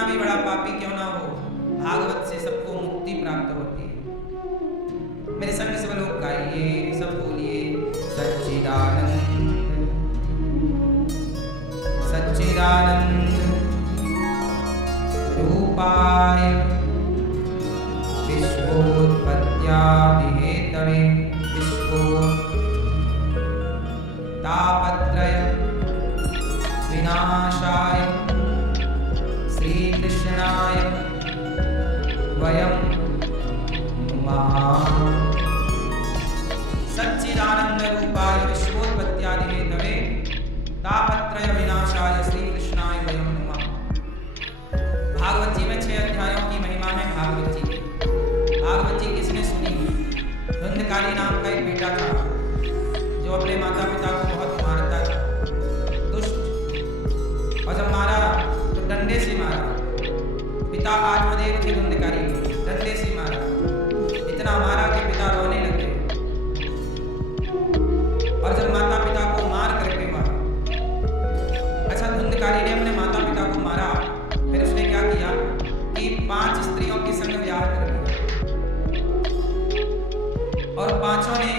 कितना भी बड़ा पापी क्यों ना हो, भागवत से सबको मुक्ति प्राप्त होती है। मेरे संग सब लोग गाइए, सब बोलिए सच्चिदानंद सच्चिदानंद रूपाय विश्वोत्पत्त्यादि हेतवे तापत्रय विनाशाय श्रीकृष्णाय वयं नुमः। सच्चिदानंद रूपाय विश्वोत्पत्त्यादि हेतवे तापत्रय विनाशाय श्रीकृष्णाय वयं नुमः। भागवत जी में 6 अध्यायों की महिमा है। भागवत जी भागवत जी किसने सुनी? धुंधकारी नाम का एक बेटा था जो अपने माता पिता को बहुत मारता था, दुष्ट, और जब मारा तो डंडे से मारा। पिता आत्मदेव थे धुंधकारी, डंडे से मारा, इतना मारा कि पिता रोने लगे। और जब माता पिता को मार करके मारा, अच्छा धुंधकारी ने अपने माता पिता को मारा, फिर उसने क्या किया कि 5 स्त्रियों के संग ब्याह कर दिया और 5 ने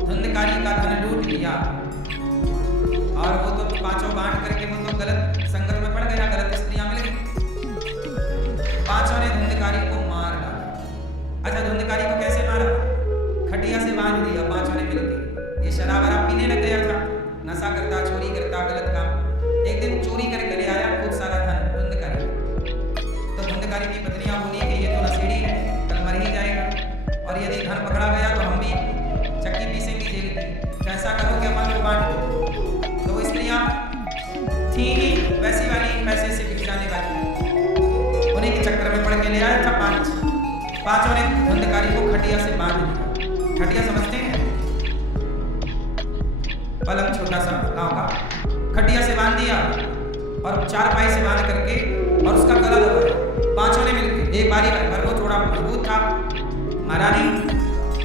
धुंधकारी का धन लूट लिया। और वो तो 5 बांट करके वो तो गलत संगत में पड़ गया, गलत स्त्रियां मिल गई। 5 ने धुंधकारी को मार डाला। अच्छा धुंधकारी को कैसे मारा? खटिया से बांध दिया 5 ने मिलकर। ये शराब वराब पीने लग गया था, नशा करता, चोरी करता, गलत काम। एक दिन चोरी करके ले आया खूब सारा धन धुंधकारी। तो धुंधकारी की पत्नियां बोली कि ये तो नशेड़ी है, कल मर ही जाएगा, और यदि धन पकड़ा गया तो हम भी चक्की पीसेंगी जेल की। कैसा करो कि हमारे को बांट दो। तो वो स्त्रियां थी ही वैसी वाली, पैसे से बिक जाने वाली, उन्हीं के चक्कर में पड़ के ले आया था 5 ने धुंधकारी को खटिया से बांध दिया। खटिया समझते हैं? पलंग छोटा सा गांव का, खटिया से बांध दिया और 4 पाई से बांध करके और उसका गला दबाया 5 ने मिलकर एक बारी पर। वो थोड़ा मजबूत था, मरा नहीं।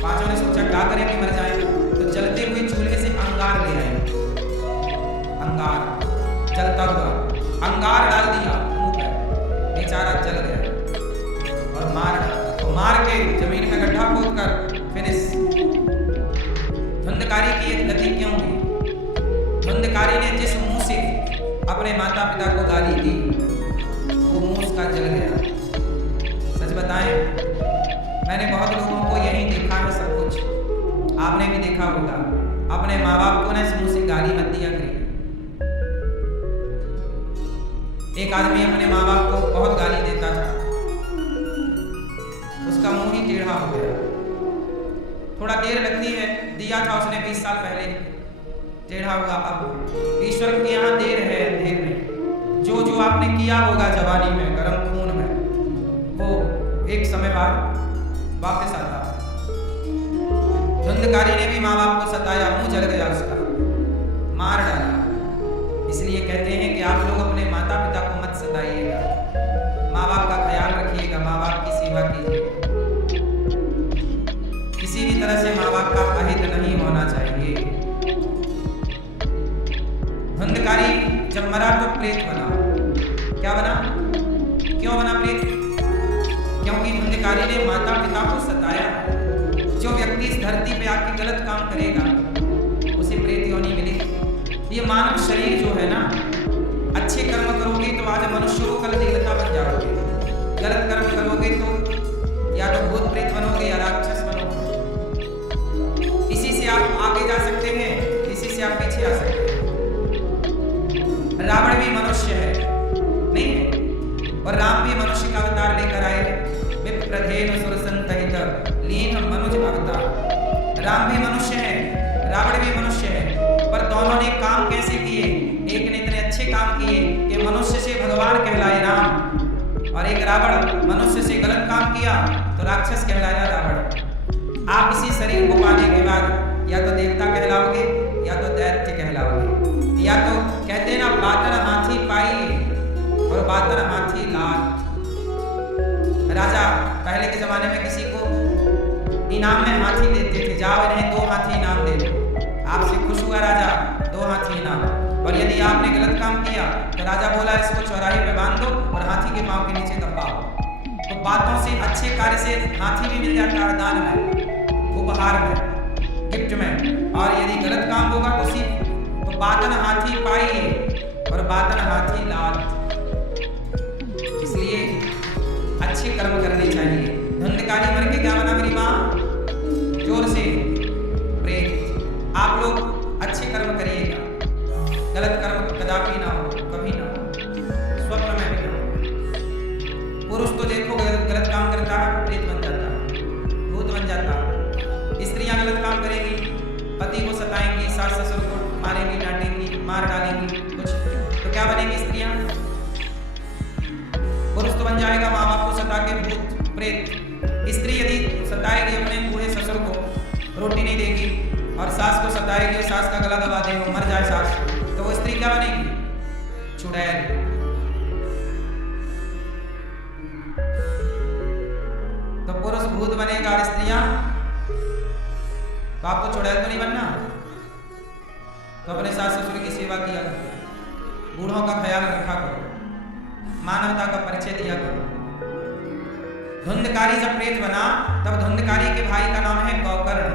5 ने सोचा क्या करें कि मर जाए, तो जलते हुए चूल्हे से अंगार ले आए। अंगार जलता हुआ अंगार डाल दिया मुंह पर, बेचारा जल गया और मार डाला। तो मार के जमीन में गड्ढा खोद कर फिनिश। धुंधकारी की एक गति क्यों हुई? धुंधकारी ने जिस मुंह से अपने माता पिता को गाली दी, वो मुंह उसका जल गया। सच बताएं, मैंने बहुत लोगों को यही देखा है सब कुछ। आपने भी देखा होगा, अपने माँ बाप को ना इस मुंह से गाली मत दिया करिए। एक आदमी अपने माँ बाप को बहुत गाली देता था, उसका मुंह ही टेढ़ा हो गया। थोड़ा देर लगती है, दिया था उसने 20 साल पहले, टेढ़ा हुआ। अब ईश्वर के यहाँ देर है अंधेर नहीं। जो जो आपने किया होगा जवानी में, गर्म खून में, वो एक समय बाद वापस आता। धुंधकारी ने भी माँ बाप को सताया, मुंह जल गया उसका, मार डाला। इसलिए कहते हैं कि आप लोग अपने माता पिता को मत सताइएगा, माँ बाप का ख्याल रखिएगा, माँ बाप की सेवा कीजिएगा। किसी भी तरह से माँ बाप का अहित नहीं होना चाहिए। धुंधकारी जब मरा तो प्रेत बना। क्या बना? क्यों बना प्रेत? क्योंकि धुंधकारी ने माता पिता को सताया। जो व्यक्ति इस धरती पे आके गलत काम करेगा उसे प्रेत योनि मिलेगी। ये मानव शरीर जो है ना, अच्छे कर्म करोगे तो आज मनुष्य हो, कल देवता बन जाओगे। गलत कर्म करोगे तो या तो भूत प्रेत बनोगे या राक्षस बनोगे। इसी से आप आगे जा सकते हैं, इसी से आप पीछे आ सकते हैं। रावण भी मनुष्य है, नहीं है? और राम भी मनुष्य का अवतार लेकर आए। विप्रधेनु सुरसंतहित लीन मनुज अवतार। राम भी मनुष्य है, रावण भी मनुष्य है, पर दोनों ने काम कैसे किए? एक ने इतने अच्छे काम किए कि मनुष्य से भगवान कहलाए राम, और एक रावण मनुष्य से गलत काम किया तो राक्षस कहलाया रावण। आप इसी शरीर को पाने के बाद या तो देवता कहलाओगे या तो दैत्य कहलाओगे। या तो कहते हैं ना, बातर हाथी पाई और बातर हाथी लात। राजा पहले के जमाने में किसी को इनाम में हाथी देते थे, जाओ इन्हें 2 हाथी इनाम दे दो। आपसे खुश हुआ राजा, 2 हाथी इनाम। और यदि आपने गलत काम किया तो राजा बोला इसको चौराहे पे बांध दो और हाथी के पांव के नीचे दबाओ। तो बातों से, अच्छे कार्य से हाथी भी मिल जाता है दान में, उपहार में, गिफ्ट में। और यदि गलत काम होगा तो सिर्फ तो बातन हाथी पाइए और बातन हाथी लात। इसलिए अच्छे कर्म करने चाहिए। धुंधकारी मर के क्या बना मेरी माँ? जोर से प्रेत। आप लोग अच्छे कर्म करिएगा, गलत कर्म कदापि ना हो, कभी ना हो, स्वप्न में भी ना हो। पुरुष तो देखो गलत काम करता है, प्रेत बन जाता है, भूत बन जाता है। स्त्रियां गलत काम करेंगी, पति को सताएंगी, सास ससुर को मारेंगी, डांटेंगी, मार डालेंगी कुछ, तो क्या बनेंगी स्त्रियां? पुरुष तो बन जाएगा माँ बाप को सता के भूत प्रेत। स्त्री यदि सताएगी अपने बूढ़े ससुर को, रोटी नहीं देगी, और सास को सताएगी और सास का गला दबा देगी, मर जाए सास, तो वो स्त्री क्या बनेगी? चुड़ैल। तो पुरुष भूत बनेगा और स्त्रियां, तो आपको चुड़ैल तो नहीं बनना। तो अपने सास ससुर की सेवा किया करो, बूढ़ों का ख्याल रखा करो, मानवता का परिचय दिया करो। धुंधकारी जब प्रेत बना तब धुंधकारी के भाई का नाम है गौकर्ण।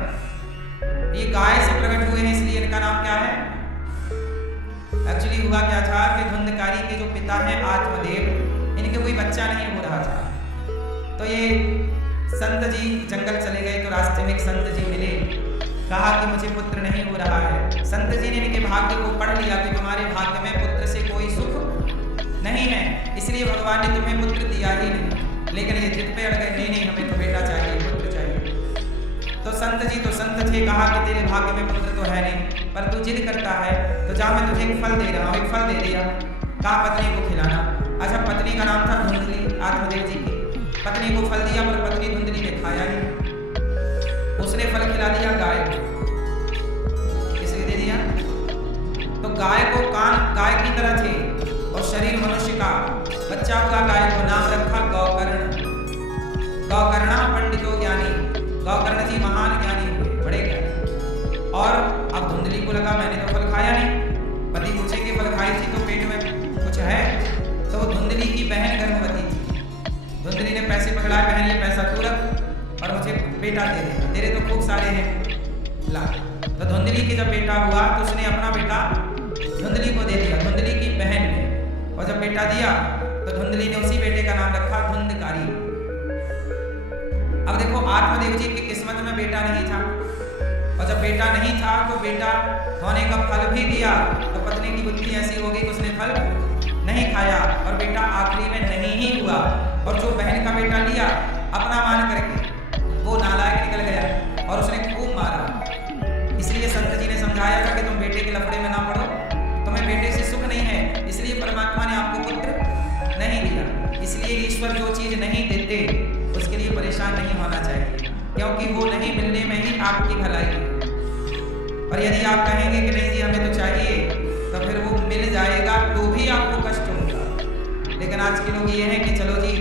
ये गाय से प्रकट हुए हैं, इसलिए इनका नाम क्या है? एक्चुअली हुआ क्या था कि धुंधकारी के जो पिता हैं आत्मदेव, इनके कोई बच्चा नहीं हो रहा था। तो ये संत जी जंगल चले गए, तो रास्ते में एक संत जी मिले, कहा कि मुझे पुत्र नहीं हो रहा है। संत जी ने इनके भाग्य को पढ़ लिया कि तुम्हारे भाग्य में पुत्र से कोई सुख नहीं है, इसलिए भगवान ने तुम्हें पुत्र दिया ही नहीं। लेकिन ये जिद पे अड़ गए, नहीं हमें तो बेटा चाहिए, पुत्र चाहिए। तो संत जी तो संत थे, कहा कि तेरे भाग्य में पुत्र तो है नहीं, पर तू जिद करता है तो जा मैं तुझे एक फल दे रहा हूँ। एक फल दे दिया, कहा पत्नी को खिलाना। अच्छा, पत्नी का नाम था धुंधली, आत्मदेव जी की। पत्नी को फल दिया, पर पत्नी धुंधली ने खाया ही। उसने फल खिला दिया गाय को। किसने दे दिया? तो गाय को कान गाय की तरह थे और शरीर मनुष्य का। बच्चा हुआ गाय को नाम रखा गौकर्ण। गौकर्णा पंडितो ज्ञानी, गौकर्ण जी महान ज्ञानी हुए, बड़े ज्ञानी। और अब धुंधली को लगा मैंने तो फल खाया नहीं, पति पूछे कि फल खाई थी तो पेट में कुछ है? तो धुंधली की बहन गर्भवती थी। धुंधली ने पैसे पकड़ाए, बहन ये पैसा तू रख और मुझे बेटा दे दे, तेरे तो खूब सारे हैं, ला। तो धुंधली के जब बेटा हुआ तो उसने अपना बेटा धुंधली को दे दिया, धुंधली की बहन ने। और जब बेटा दिया तो धुंधली ने उसी बेटे का नाम रखा धुंधकारी। अब देखो, आत्मदेव जी की किस्मत में बेटा नहीं था, और जब बेटा नहीं था तो बेटा होने का फल भी दिया। तो पत्नी की बुद्धि ऐसी हो गई कि उसने फल नहीं खाया और बेटा आखिरी में नहीं ही हुआ। और जो बहन का बेटा लिया अपना मान करके, वो नालायक निकल गया और उसने खूब मारा। इसलिए संत जी ने समझाया था कि तुम बेटे के लफड़े में ना पड़ो, तुम्हें बेटे से सुख नहीं है, इसलिए परमात्मा ने आपको पुत्र नहीं दिया। इसलिए ईश्वर जो चीज नहीं देते उसके लिए परेशान नहीं होना चाहिए, क्योंकि वो नहीं मिलने में ही आपकी भलाई है। और यदि आप कहेंगे कि नहीं जी हमें तो चाहिए, तो फिर वो मिल जाएगा तो भी आपको कष्ट होगा। लेकिन आज के लोग ये हैं कि चलो जी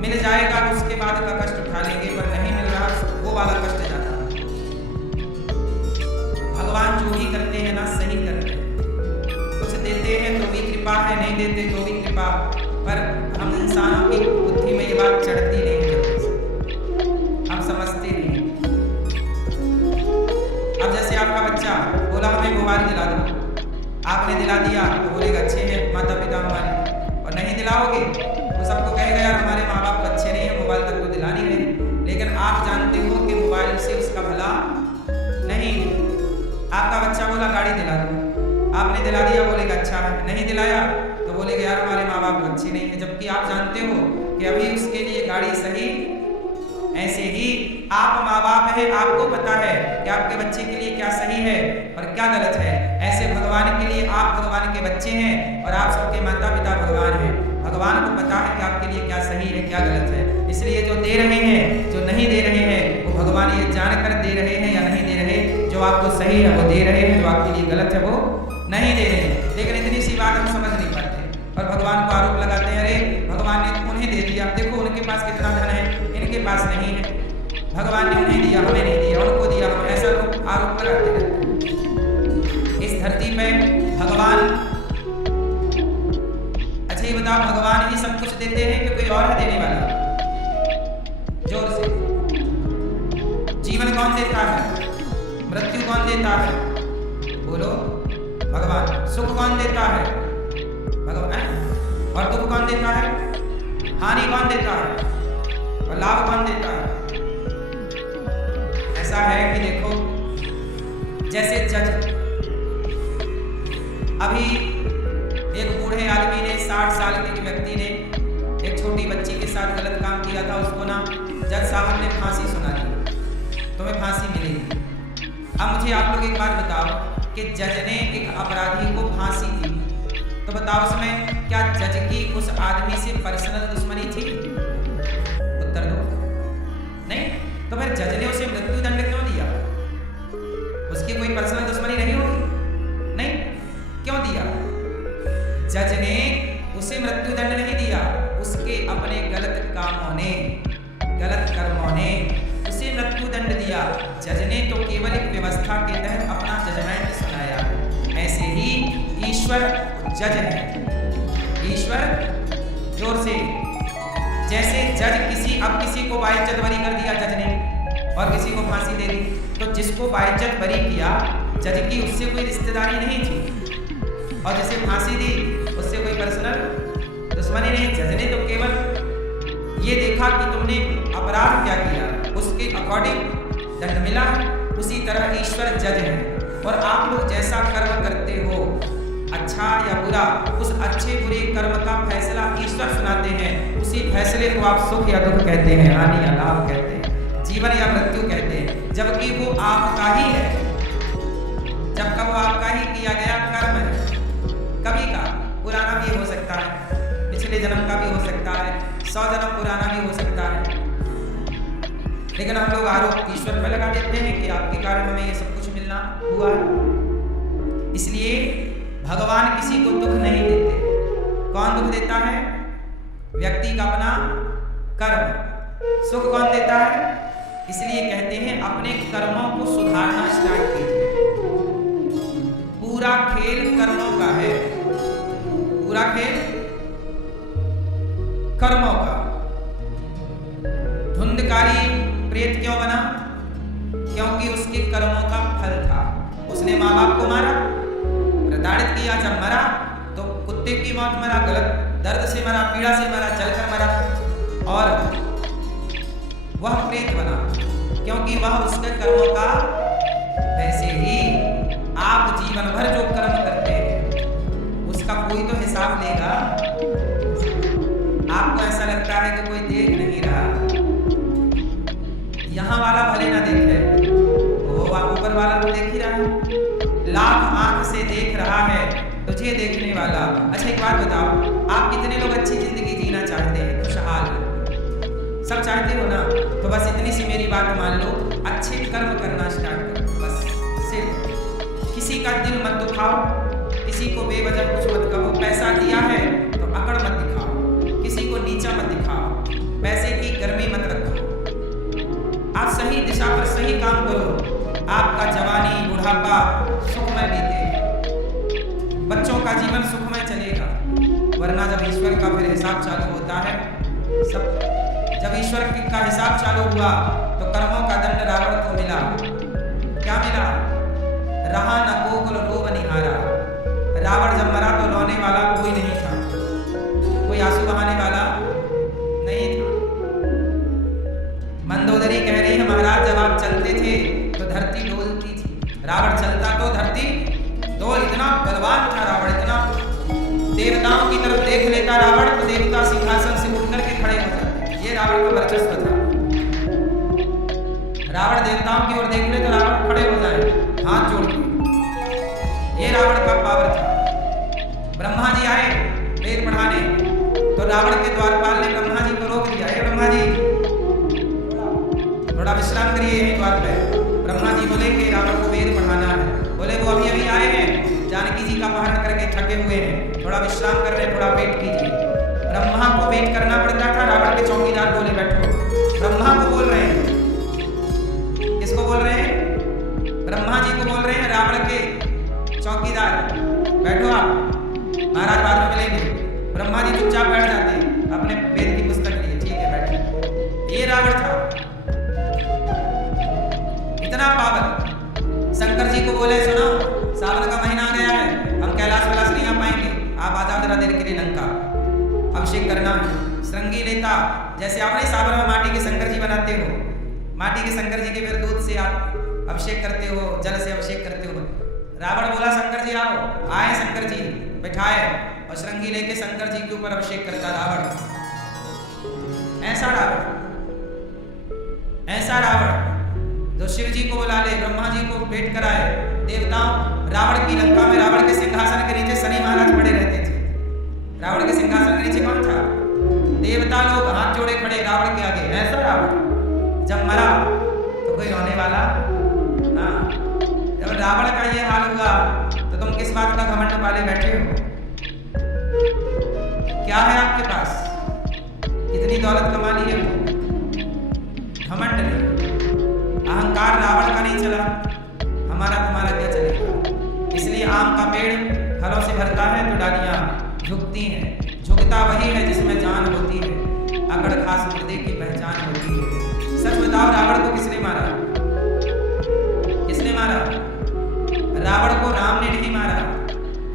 मिल जाएगा तो उसके बाद का कष्ट उठा लेंगे, पर नहीं मिल रहा वो वाला कष्ट ज्यादा। भगवान जो भी करते हैं ना सही करते हैं, कुछ देते हैं तो भी कृपा है, नहीं देते तो भी कृपा। पर हम इंसानों की बुद्धि में ये बात चढ़ती नहीं जल्दी, हम समझते नहीं। अब जैसे आपका बच्चा बोला हमें मोबाइल दिला दो, आपने दिला दिया तो बोलेगा अच्छे हैं माता पिता हमारे, और नहीं दिलाओगे तो सबको कहेगा यार हमारे माँ बाप अच्छे नहीं है, मोबाइल तक तो दिला नहीं रहे। लेकिन आप जानते हो कि मोबाइल से उसका भला नहीं। आपका बच्चा बोला गाड़ी दिला दो, आपने दिला दिया, बोलेगा अच्छा है, नहीं दिलाया तो बोलेगा यार हमारे माँ बाप अच्छे नहीं है, जबकि आप जानते हो कि अभी उसके लिए गाड़ी सही। ऐसे ही आप माँ बाप हैं, आपको पता है कि आपके बच्चे के लिए क्या सही है और क्या गलत है। ऐसे भगवान के लिए आप भगवान के बच्चे हैं और आप सबके माता पिता भगवान हैं। भगवान को पता है कि आपके लिए क्या सही है क्या गलत है, इसलिए जो दे रहे हैं जो नहीं दे रहे हैं वो भगवान ये जानकर दे रहे हैं या नहीं दे रहे। जो आपको सही है वो दे रहे हैं, जो आपके लिए गलत है वो नहीं दे रहे हैं। लेकिन इतनी सी बात हम समझ नहीं पाते और भगवान को आरोप लगाते हैं, अरे भगवान ने उन्हें दे दिया, देखो उनके पास कितना धन है, इनके पास नहीं है, भगवान ने उन्हें दिया हमें नहीं दिया, उनको दिया हम, ऐसा लोग आरोप लगाते रहते। इस धरती में भगवान, अच्छा ये बताओ भगवान ही सब कुछ देते हैं कि कोई और है देने वाला? जोर से। जीवन कौन देता है? मृत्यु कौन देता है? बोलो। भगवान। सुख कौन देता है? भगवान। और दुख कौन देता है? हानि कौन देता है? और लाभ कौन देता है? ऐसा है कि देखो, जैसे जज, अभी एक बूढ़े आदमी ने, 60 साल के व्यक्ति ने एक छोटी बच्ची के साथ गलत काम किया था, उसको ना जज साहब ने फांसी सुना दी, तुम्हें फांसी मिलेगी। अब मुझे आप लोग एक बात बताओ कि जज ने एक अपराधी को फांसी दी, तो बताओ उसमें क्या जज की उस आदमी से पर्सनल दुश्मनी थी? उत्तर दो। नहीं। तो फिर जज ने उसे मृत्यु दंड क्यों दिया? उसकी कोई पर्सनल दुश्मनी नहीं होगी? नहीं। क्यों दिया? जज ने उसे मृत्यु दंड नहीं दिया, उसके अपने गलत कामों ने, गलत कर्मों ने उसे मृत्यु दंड दिया। जज ने तो केवल एक व्यवस्था के तहत अपना जजमेंट सुनाया। ऐसे ही ईश्वर जज है। ईश्वर, जोर से। जैसे जज किसी को बाइज्जत बरी कर दिया जज ने और किसी को फांसी दे दी, तो जिसको बाइज्जत बरी किया जज की उससे कोई रिश्तेदारी नहीं थी, और जिसे फांसी दी उससे कोई पर्सनल दुश्मनी नहीं। जज ने तो केवल ये देखा कि तुमने अपराध क्या किया, उसके अकॉर्डिंग दंड मिला। उसी तरह ईश्वर जज है, और आप लोग जैसा कर्म करते हो, अच्छा या बुरा, उस अच्छे बुरे कर्म का फैसला ईश्वर सुनाते हैं। उसी फैसले को आप सुख या दुख कहते हैं, हानि या लाभ कहते हैं, जीवन या मृत्यु कहते हैं, जबकि वो आपका ही है। जबकि वो आपका ही किया गया कर्म है। कभी का पुराना भी हो सकता है, पिछले जन्म का भी हो सकता है, 100 जन्म पुराना भी हो सकता है, लेकिन हम लोग आरोप ईश्वर पर लगा देते हैं कि आपके कारण हमें ये सब कुछ मिलना हुआ। इसलिए भगवान किसी को दुख नहीं देते। कौन दुख देता है? व्यक्ति का अपना कर्म। सुख कौन देता है? इसलिए कहते हैं अपने कर्मों को सुधारना स्टार्ट कीजिए। पूरा खेल कर्मों का है, पूरा खेल कर्मों का। धुंधकारी प्रेत क्यों बना? क्योंकि उसके कर्मों का फल था। उसने माँ बाप को मारा, प्रताड़ित किया, जब मरा तो कुत्ते की मौत मरा, गलत दर्द से मरा, पीड़ा से मरा, जलकर मरा, और वह प्रेत बना क्योंकि वह उसके कर्मों का। वैसे ही आप जीवन भर जो कर्म करते हैं उसका कोई तो हिसाब लेगा। आपको ऐसा लगता है कि कोई देख नहीं रहा, यहाँ वाला भले ना देखे, वो ऊपर वाला तो देख ही रहा है, लाख आंख से देख रहा है तुझे देखने वाला। अच्छा एक बात बताओ, आप कितने लोग अच्छी जिंदगी जीना चाहते हैं, खुशहाल? सब चाहते हो ना? तो बस इतनी सी मेरी बात मान लो, अच्छे कर्म करना स्टार्ट करो। बस सिर्फ किसी का दिल मत दुखाओ, किसी को बेवजह कुछ मत कहो। पैसा दिया है तो अकड़ मत दिखाओ, किसी को नीचा मत दिखाओ, पैसे की गर्मी मत रखो। आप सही दिशा पर सही काम करो, आपका जवानी बुढ़ापा सुखमय बीतेगा, बच्चों का जीवन सुखमय चलेगा। वरना जब ईश्वर का फिर हिसाब चालू होता है, जब ईश्वर का हिसाब चालू हुआ तो कर्मों का दंड रावण को मिला। क्या मिला? रहा न कोकुल रोब निहारा। रावण जब मरा तो रोने वाला कोई नहीं था, कोई आंसू बहाने वाला नहीं था। मंदोदरी कह रही है, महाराज जब आप चलते थे तो धरती डोलती थी। रावण चलता तो धरती तो इतना बलवान था रावण, इतना देवताओं की तरफ देख लेता रावण तो देवता सिंहासन से उठ करके खड़े हो जाते। ये रावण का वर्चस्व था। रावण देवताओं की ओर देख ले तो रावण खड़े हो जाए हाथ जोड़ के। ये रावण का पावर था। ब्रह्मा जी आए वेद पढ़ाने तो रावण के द्वारपाल ने ब्रह्मा जी को रोक दिया। हे ब्रह्मा जी थोड़ा विश्राम करिए यहीं द्वार पे। ब्रह्मा जी बोले कि रावण को वेद पढ़ाना है। बोले वो अभी अभी आए हैं, जानकी जी का पहरण करके थके हुए हैं, थोड़ा विश्राम कर रहे हैं, थोड़ा वेट कीजिए। ब्रह्मा को वेट करना पड़ता था। रावण के चौकीदार बोले बैठो। ब्रह्मा को बोल रहे हैं, किसको बोल रहे हैं? ब्रह्मा जी को बोल रहे हैं, रावण के चौकीदार बैठो आप, महाराज बाद में मिलेंगे। ब्रह्मा जी चुपचाप बैठ जाते हैं, अपने अभिषेक करना है। श्रृंगी लेता, जैसे आप नहीं साबर में माटी के शंकर जी बनाते हो, माटी के शंकर जी के फिर दूध से आप अभिषेक करते हो, जल से अभिषेक करते हो। रावण बोला शंकर जी आओ, आए शंकर जी, बैठाए और श्रृंगी लेके शंकर जी के ऊपर अभिषेक करता रावण। ऐसा रावण जो शिव जी को बुला ले, ब्रह्मा जी को भेंट कराए, देवताओं, रावण की लंका में रावण के सिंहासन के नीचे शनि महाराज खड़े रहते थे। रावण के सिंहासन के नीचे कौन था? देवता लोग हाथ जोड़े खड़े रावण के आगे। ऐसा रावण जब मरा तो कोई रोने वाला ना। जब रावण का ये हाल हुआ तो तुम किस बात का घमंड पाले बैठे हो? क्या है आपके पास? इतनी दौलत कमा ली है, घमंड नहीं, अहंकार रावण का नहीं चला, हमारा तुम्हारा क्या चलेगा? इसलिए आम का पेड़ फलों से भरता है तो डालियां झुकती हैं। झुकता वही है जिसमें जान होती है, अकड़ खास मुर्दे की पहचान होती है। सच बताओ, रावण को किसने मारा? किसने मारा? रावण को राम ने नहीं मारा,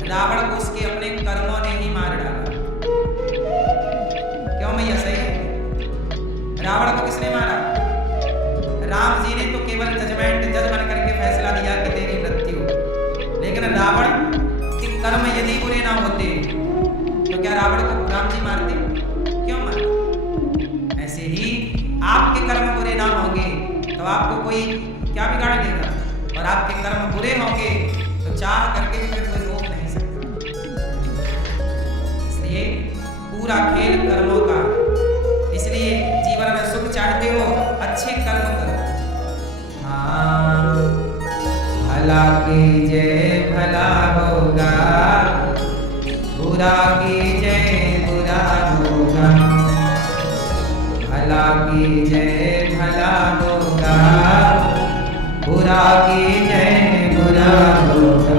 रावण को उसके अपने कर्मों ने ही मार डाला। क्यों भैया, सही है? रावण को किसने मारा? राम जी ने तो केवल जज बन करके फैसला दिया कि तेरी मृत्यु, लेकिन रावण के कर्म यदि बुरे ना होते तो क्या रावण को राम जी मारते? क्यों मारते? ऐसे ही आपके कर्म बुरे ना होंगे तो आपको कोई क्या बिगाड़ देगा, और आपके कर्म बुरे होंगे तो चाह करके भी फिर कोई रोक नहीं सकता। इसलिए पूरा खेल कर्मों का। इसलिए जीवन में सुख चाहते हो, अच्छे कर्म करो। हाँ, भला कीजिए भला होगा, बुरा कीजिए बुरा होगा। भला कीजिए भला होगा, बुरा कीजिए बुरा होगा।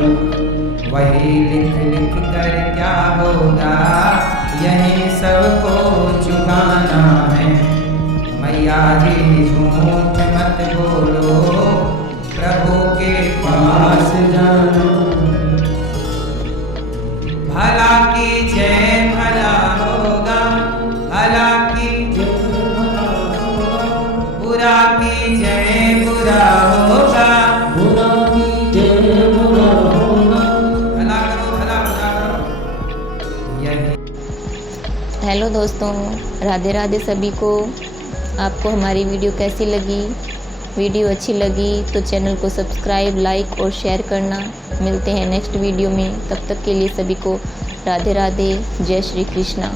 वही लिख लिख कर क्या होगा, यही सबको चुकाना है। मैया जी झूठ मत बोलो, प्रभु के पास जानो। भला कीजिए भला होगा, भला कीजिए बुरा कीजिए बुरा होगा, बुरा कीजिए बुरा होगा। भला करो भला बुरा करो, यही। हेलो दोस्तों, राधे राधे सभी को। आपको हमारी वीडियो कैसी लगी? वीडियो अच्छी लगी तो चैनल को सब्सक्राइब, लाइक और शेयर करना। मिलते हैं नेक्स्ट वीडियो में, तब तक के लिए सभी को राधे राधे, जय श्री कृष्णा।